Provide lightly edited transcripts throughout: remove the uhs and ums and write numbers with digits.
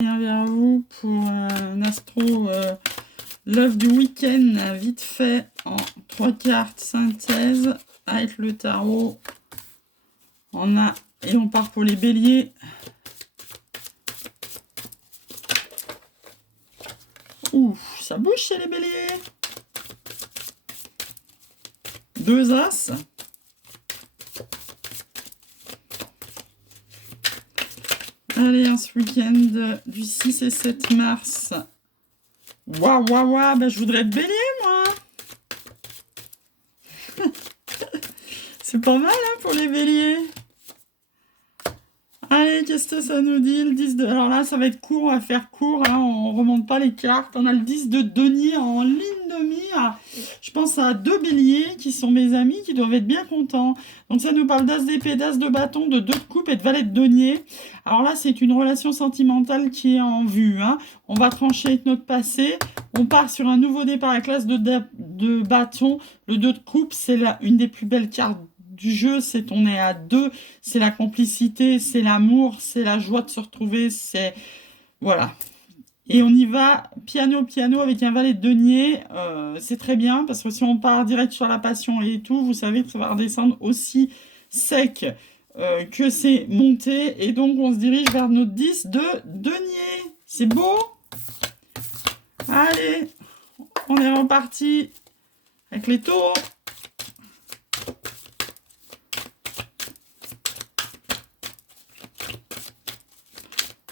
Viens vers vous pour un astro l'œuvre du week-end vite fait en 3 cartes synthèse avec le tarot. Et on part pour les béliers. Ouh, ça bouge chez les béliers. 2 as. Allez, ce week-end du 6 et 7 mars. Waouh, waouh, waouh, ben, je voudrais être bélier, moi. C'est pas mal, hein, pour les béliers. Allez, qu'est-ce que ça nous dit, le 10 de... Alors là, ça va être court, on va faire court, hein, on remonte pas les cartes. On a le 10 de denier en ligne de mire. Je pense à 2 béliers qui sont mes amis, qui doivent être bien contents. Donc ça nous parle d'as d'épée, d'as de bâton, de 2 de coupe et de valet de denier. Alors là, c'est une relation sentimentale qui est en vue, hein. On va trancher avec notre passé. On part sur un nouveau départ avec l'as de bâton. Le 2 de coupe, c'est une des plus belles cartes du jeu, c'est on est à 2, c'est la complicité, c'est l'amour, c'est la joie de se retrouver, c'est... Voilà. Et on y va piano, piano avec un valet de denier. C'est très bien, parce que si on part direct sur la passion et tout, vous savez que ça va redescendre aussi sec que c'est monté. Et donc, on se dirige vers notre 10 de denier. C'est beau? Allez, on est reparti avec les taureaux.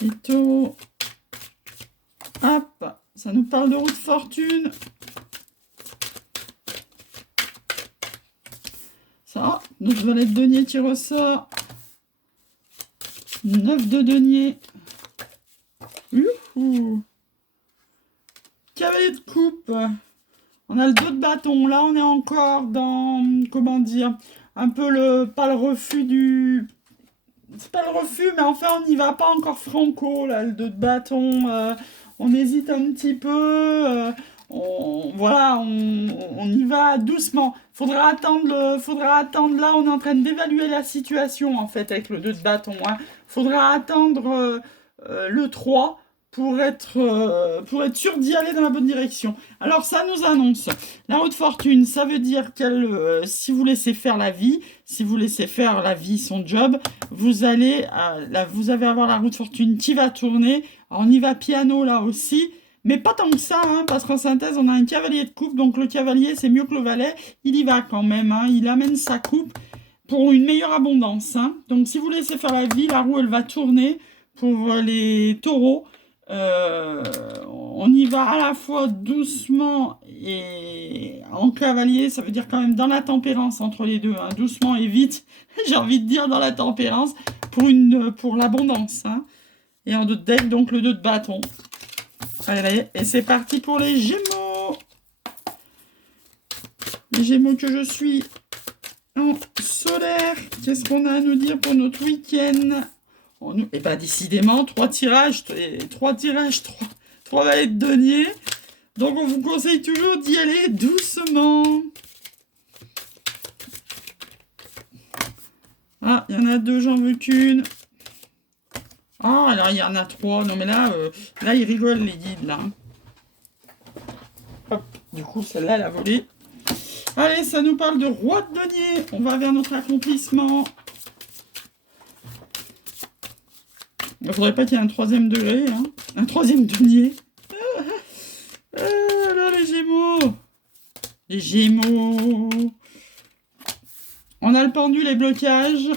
Les taureaux. Hop, ça nous parle de roue de fortune. Ça, notre valet de denier qui ressort. 9 de denier. Youhou. Cavalier de coupe. On a le 2 de bâton. Là, on est encore dans, comment dire, un peu pas le refus du... C'est pas le refus, mais enfin, on n'y va pas encore franco, là, le 2 de bâton. On hésite un petit peu. Voilà, on y va doucement. Faudra attendre, là, on est en train d'évaluer la situation, en fait, avec le 2 de bâton, hein. Faudra attendre le 3 pour être sûr d'y aller dans la bonne direction. Alors, ça nous annonce la roue de fortune. Ça veut dire si vous laissez faire la vie, si vous laissez faire la vie, son job, vous avez avoir la roue de fortune qui va tourner. Alors, on y va piano, là aussi. Mais pas tant que ça, hein, parce qu'en synthèse, on a un cavalier de coupe. Donc, le cavalier, c'est mieux que le valet. Il y va quand même, hein. Il amène sa coupe pour une meilleure abondance, hein. Donc, si vous laissez faire la vie, la roue, elle va tourner pour les taureaux. On y va à la fois doucement et en cavalier, ça veut dire quand même dans la tempérance entre les deux, hein, doucement et vite, j'ai envie de dire dans la tempérance, pour l'abondance, hein. Et en 2 de deck, donc le 2 de bâton. Allez, et c'est parti pour les Gémeaux. Les Gémeaux que je suis en solaire. Qu'est-ce qu'on a à nous dire pour notre week-end? Et bah décidément, 3 tirages, 3 valets de denier. Donc on vous conseille toujours d'y aller doucement. Ah, il y en a 2, j'en veux qu'une. Ah, alors il y en a 3. Non mais là, ils rigolent les guides là. Hop, du coup celle-là elle a volé. Allez, ça nous parle de roi de denier. On va vers notre accomplissement. Il ne faudrait pas qu'il y ait un 3e degré, hein. Un 3e denier. Là, les Gémeaux. Les Gémeaux. On a le pendu, les blocages.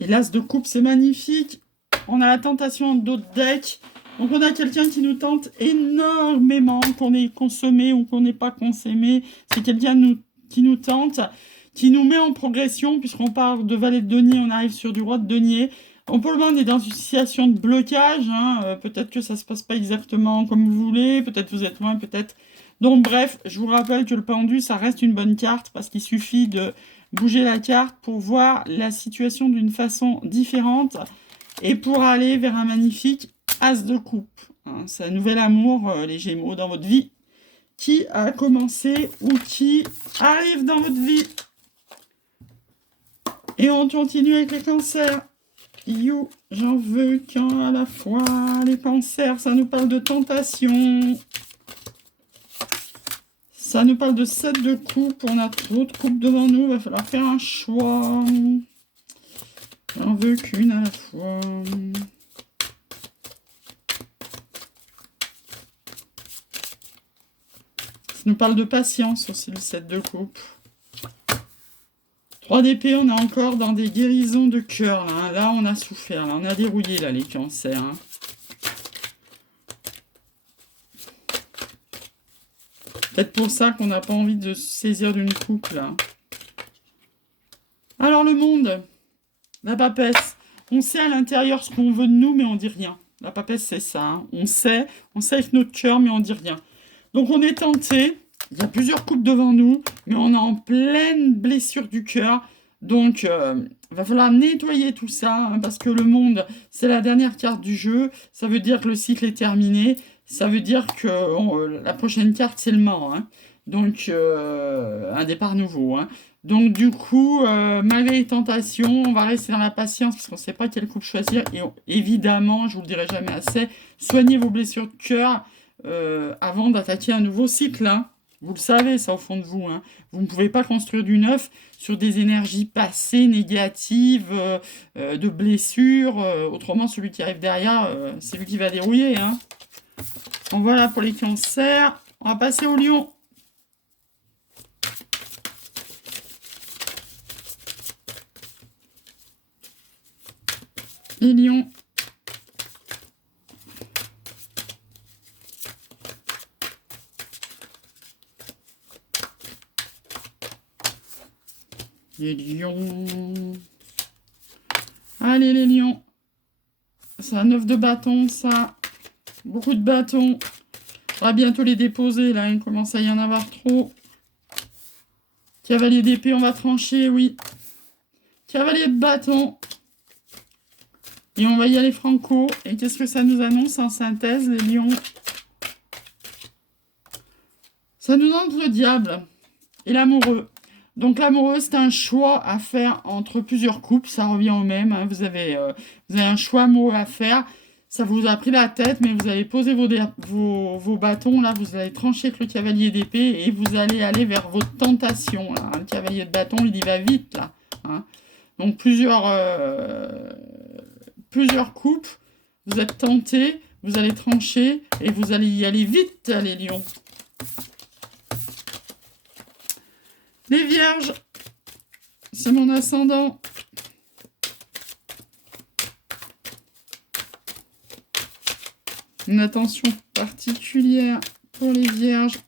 Et l'as de coupe, c'est magnifique. On a la tentation d'autres decks. Donc, on a quelqu'un qui nous tente énormément, qu'on ait consommé ou qu'on n'ait pas consommé. C'est quelqu'un qui nous tente, qui nous met en progression, puisqu'on part de valet de denier, on arrive sur du roi de denier. Pour le moment, on est dans une situation de blocage, hein. Peut-être que ça ne se passe pas exactement comme vous voulez, peut-être vous êtes loin, peut-être... Donc bref, je vous rappelle que le pendu, ça reste une bonne carte, parce qu'il suffit de bouger la carte pour voir la situation d'une façon différente, et pour aller vers un magnifique as de coupe, hein. C'est un nouvel amour, les Gémeaux, dans votre vie, qui a commencé ou qui arrive dans votre vie. Et on continue avec les cancers. You, j'en veux qu'un à la fois. Les cancers, ça nous parle de tentation. Ça nous parle de 7 de coupe. On a trop de coupes devant nous. Il va falloir faire un choix. J'en veux qu'une à la fois. Ça nous parle de patience aussi, le 7 de coupe. 3 d'épée, on est encore dans des guérisons de cœur. Là, là, on a souffert. Là, on a dérouillé là, les cancers. Hein. Peut-être pour ça qu'on n'a pas envie de se saisir d'une coupe, là. Alors, le monde. La papesse. On sait à l'intérieur ce qu'on veut de nous, mais on dit rien. La papesse, c'est ça. Hein. On sait avec notre cœur, mais on dit rien. Donc, on est tenté. Il y a plusieurs coupes devant nous, mais on est en pleine blessure du cœur. Donc, il va falloir nettoyer tout ça, hein, parce que le monde, c'est la dernière carte du jeu. Ça veut dire que le cycle est terminé. Ça veut dire que la prochaine carte, c'est le mort. Hein. Donc, un départ nouveau. Hein. Donc, du coup, malgré les tentations, on va rester dans la patience, parce qu'on ne sait pas quelle coupe choisir. Et évidemment, je vous le dirai jamais assez, soignez vos blessures de cœur avant d'attaquer un nouveau cycle. Hein. Vous le savez, ça, au fond de vous. Hein. Vous ne pouvez pas construire du neuf sur des énergies passées, négatives, de blessures. Autrement, celui qui arrive derrière, c'est lui qui va dérouiller. Hein. Donc voilà pour les cancers. On va passer au lion. Les lions. Les lions. Allez, les lions. C'est un 9 de bâton, ça. Beaucoup de bâtons. On va bientôt les déposer, là. Il commence à y en avoir trop. Cavalier d'épée, on va trancher, oui. Cavalier de bâton. Et on va y aller franco. Et qu'est-ce que ça nous annonce en synthèse, les lions? Ça nous annonce le diable et l'amoureux. Donc l'amoureux, c'est un choix à faire entre plusieurs couples. Ça revient au même. Hein. Vous avez un choix amoureux à faire. Ça vous a pris la tête, mais vous allez poser vos bâtons. Là, vous allez trancher avec le cavalier d'épée et vous allez aller vers votre tentation. Là. Le cavalier de bâton, il y va vite. Là. Hein. Donc plusieurs coupes. Vous êtes tentés. Vous allez trancher et vous allez y aller vite, les lions. Les vierges, c'est mon ascendant. Une attention particulière pour les vierges.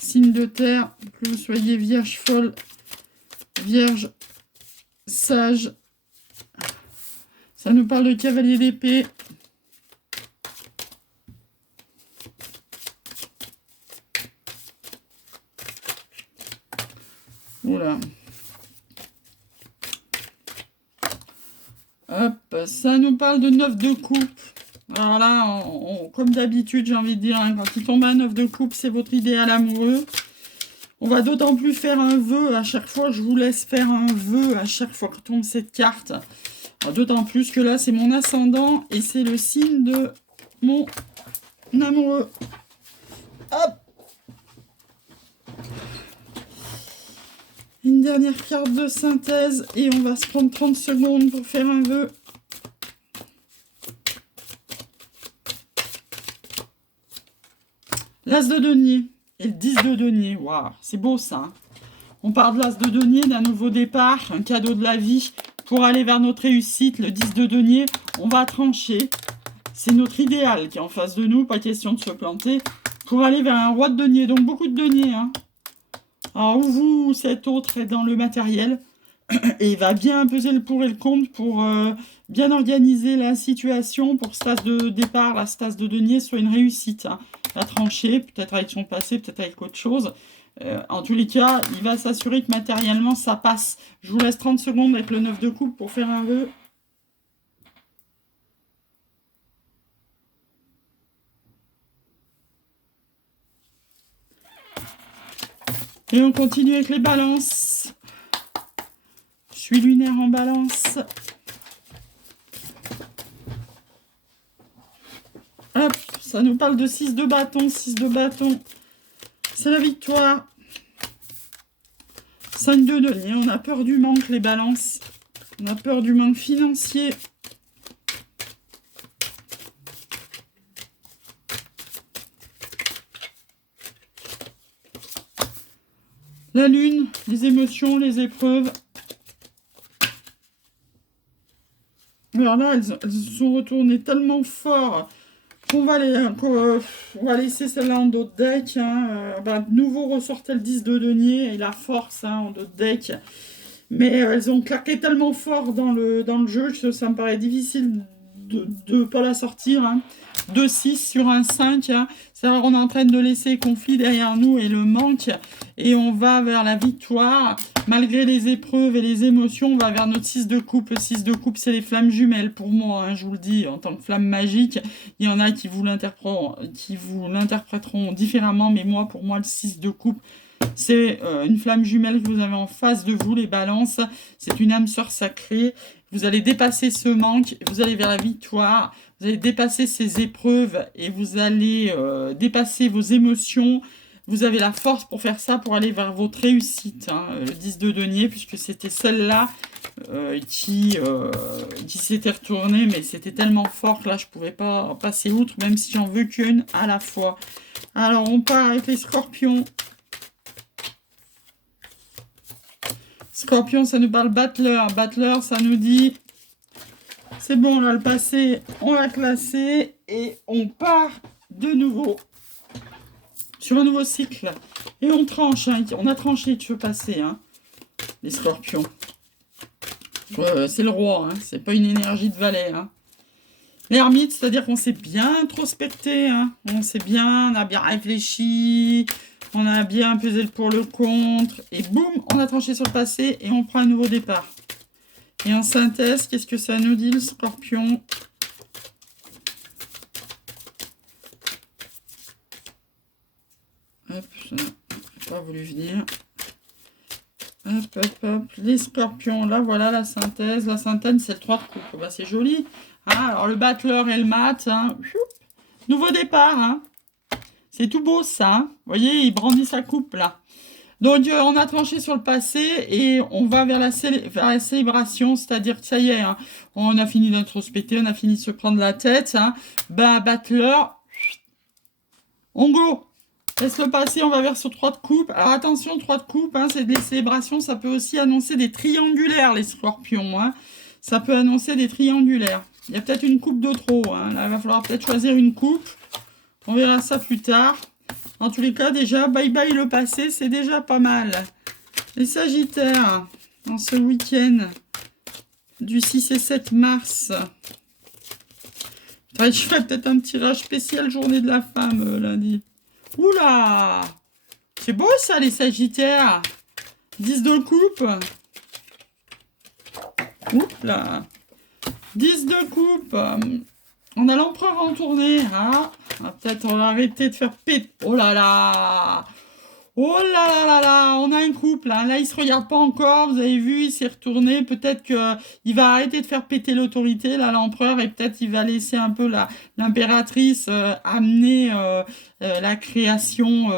Signe de terre, que vous soyez vierge folle, vierge sage. Ça nous parle de cavalier d'épée. Oula. Hop, ça nous parle de 9 de coupe. Alors là, comme d'habitude, j'ai envie de dire, hein, quand il tombe un 9 de coupe, c'est votre idéal amoureux. On va d'autant plus faire un vœu à chaque fois. Je vous laisse faire un vœu à chaque fois que tombe cette carte. D'autant plus que là, c'est mon ascendant et c'est le signe de mon amoureux. Hop! Une dernière carte de synthèse et on va se prendre 30 secondes pour faire un vœu. L'As de denier et le 10 de denier. Waouh, c'est beau ça. Hein. On parle de l'As de denier, d'un nouveau départ, un cadeau de la vie pour aller vers notre réussite. Le 10 de denier, on va trancher. C'est notre idéal qui est en face de nous, pas question de se planter, pour aller vers un roi de denier. Donc beaucoup de deniers. Hein. Alors, vous, cet autre est dans le matériel et il va bien peser le pour et le contre pour bien organiser la situation pour que cet as de départ, la cet as de denier soit une réussite. Hein. La trancher, peut-être avec son passé, peut-être avec autre chose. En tous les cas, il va s'assurer que matériellement, ça passe. Je vous laisse 30 secondes avec le 9 de coupe pour faire un vœu. Et on continue avec les balances. Je suis lunaire en balance. Ça nous parle de 6 de bâton. 6 de bâton, c'est la victoire. 5 de denier. On a peur du manque, les balances. On a peur du manque financier. La lune, les émotions, les épreuves. Alors là, elles se sont retournées tellement fort qu'on va, on va laisser celle-là en dos de deck. Hein. De nouveau ressortait le 10 de denier et la force en dos de deck. Mais elles ont claqué tellement fort dans le jeu que ça me paraît difficile de ne pas la sortir. Hein. 2-6 sur un 5. Hein. C'est-à-dire qu'on est en train de laisser le conflit derrière nous et le manque. Et on va vers la victoire. Malgré les épreuves et les émotions, on va vers notre 6 de coupe. Le 6 de coupe, c'est les flammes jumelles pour moi. Hein, je vous le dis, en tant que flamme magique. Il y en a qui vous l'interpréteront différemment. Mais moi, pour moi, le 6 de coupe, c'est une flamme jumelle que vous avez en face de vous, les balances. C'est une âme sœur sacrée. Vous allez dépasser ce manque, vous allez vers la victoire. Vous allez dépasser ces épreuves et vous allez dépasser vos émotions. Vous avez la force pour faire ça, pour aller vers votre réussite. Hein, le 10 de denier, puisque c'était celle-là qui s'était retournée. Mais c'était tellement fort que là, je ne pouvais pas passer outre, même si j'en veux qu'une à la fois. Alors, on part avec les scorpions. Scorpion, ça nous parle battleur. Battleur, ça nous dit... C'est bon, on a le passé, on l'a classé. Et on part de nouveau sur un nouveau cycle. Et on tranche. Hein. On a tranché de ce passé, hein, les scorpions. C'est le roi, hein. C'est pas une énergie de valet. Hein. L'ermite, c'est-à-dire qu'on s'est bien introspecté. Hein. On a bien réfléchi. On a bien pesé le pour le contre. Et boum, on a tranché sur le passé et on prend un nouveau départ. Et en synthèse, qu'est-ce que ça nous dit, le scorpion? Hop, ça n'a pas voulu venir. Hop, hop, hop. Les scorpions, là, voilà la synthèse. La synthèse, c'est le 3 de coupe. Bah, c'est joli. Ah, alors, le battleur et le mat. Hein. Nouveau départ, hein. C'est tout beau, ça. Hein. Vous voyez, il brandit sa coupe, là. Donc, on a tranché sur le passé et on va vers la célébration. C'est-à-dire que ça y est, hein, on a fini d'introspecter, on a fini de se prendre la tête. Hein. Battleur, on go. Laisse le passer, on va vers ce 3 de coupe. Alors, attention, 3 de coupe, hein, c'est des célébrations. Ça peut aussi annoncer des triangulaires, les scorpions. Hein. Ça peut annoncer des triangulaires. Il y a peut-être une coupe de trop. Hein. Là, il va falloir peut-être choisir une coupe. On verra ça plus tard. En tous les cas, déjà, bye bye le passé, c'est déjà pas mal. Les Sagittaires, dans ce week-end du 6 et 7 mars. Je ferai peut-être un tirage spécial journée de la femme lundi. Oula! C'est beau ça, les Sagittaires. 10 de coupe. Oups là. 10 de coupe. On a l'empereur en tournée. Ah, peut-être on va arrêter de faire péter. Oh là là! Oh là là là là! On a un couple. Hein. Là, il se regarde pas encore. Vous avez vu, il s'est retourné. Peut-être qu'il va arrêter de faire péter l'autorité, là, l'empereur. Et peut-être il va laisser un peu l'impératrice amener la création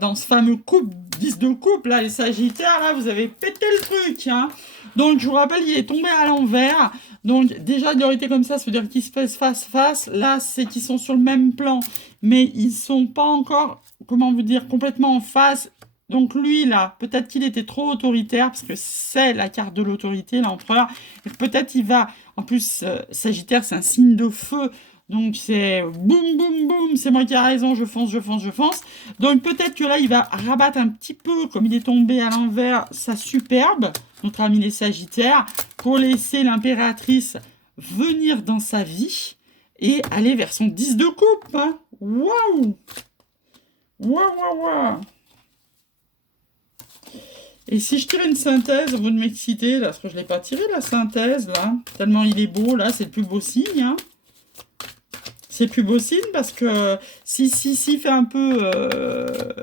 dans ce fameux couple, 10 de couple. Là, les Sagittaires, là, vous avez pété le truc. Hein. Donc, je vous rappelle, il est tombé à l'envers. Donc, déjà, il aurait été comme ça veut dire qu'ils se passent face-face. Là, c'est qu'ils sont sur le même plan, mais ils sont pas encore, comment vous dire, complètement en face. Donc, lui, là, peut-être qu'il était trop autoritaire, parce que c'est la carte de l'autorité, l'empereur. Et peut-être il va, en plus, Sagittaire, c'est un signe de feu. Donc, c'est boum, boum, boum, c'est moi qui ai raison, je fonce, je fonce, je fonce. Donc, peut-être que là, il va rabattre un petit peu, comme il est tombé à l'envers, sa superbe, notre ami les Sagittaires, pour laisser l'impératrice venir dans sa vie et aller vers son 10 de coupe. Hein. Waouh! Waouh, waouh, waouh! Et si je tire une synthèse, vous de m'exciter, là, parce que je ne l'ai pas tiré, la synthèse, là, tellement il est beau, là, c'est le plus beau signe, hein. C'est le plus beau signe parce que si fait un peu,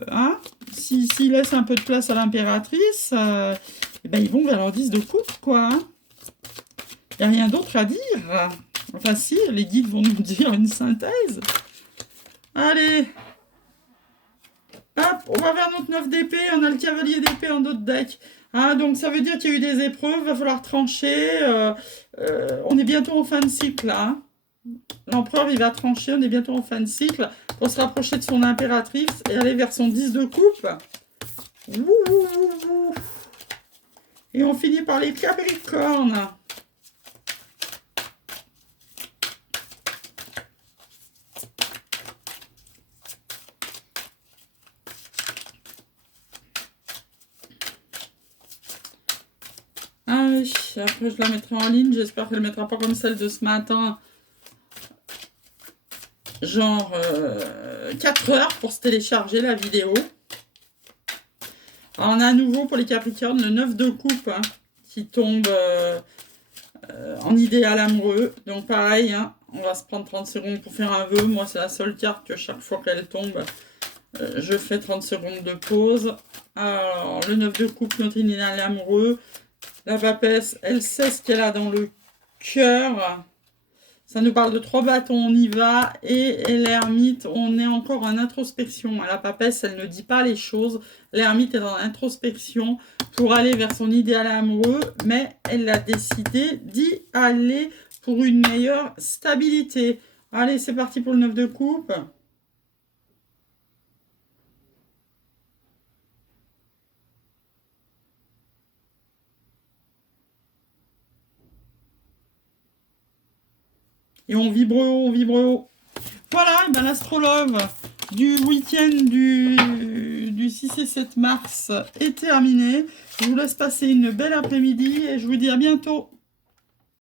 hein, s'il laisse un peu de place à l'impératrice, eh ben ils vont vers leur 10 de coupe, quoi. Hein. Il n'y a rien d'autre à dire. Enfin, si, les guides vont nous dire une synthèse. Allez. Hop, on va vers notre 9 d'épée. On a le cavalier d'épée en d'autres deck. Hein, donc ça veut dire qu'il y a eu des épreuves. Va falloir trancher. On est bientôt en fin de cycle là. Hein. L'empereur, il va trancher. On est bientôt en fin de cycle. Pour se rapprocher de son impératrice et aller vers son 10 de coupe. Ouh, ouh, ouh, ouh. Et on finit par les Capricornes. Ah oui, après je la mettrai en ligne. J'espère qu'elle ne mettra pas comme celle de ce matin. Genre 4 heures pour se télécharger la vidéo. Alors, on a à nouveau pour les Capricornes le 9 de coupe hein, qui tombe en idéal amoureux. Donc pareil, hein, on va se prendre 30 secondes pour faire un vœu. Moi, c'est la seule carte que chaque fois qu'elle tombe, je fais 30 secondes de pause. Alors, le 9 de coupe, notre idéal amoureux. La papesse, elle sait ce qu'elle a dans le cœur. Ça nous parle de 3 bâtons, on y va. Et l'ermite, on est encore en introspection. La papesse, elle ne dit pas les choses. L'ermite est en introspection pour aller vers son idéal amoureux. Mais elle a décidé d'y aller pour une meilleure stabilité. Allez, c'est parti pour le 9 de coupe. Et on vibre haut, on vibre haut. Voilà, ben l'astrologue du week-end du 6 et 7 mars est terminé. Je vous laisse passer une belle après-midi et je vous dis à bientôt.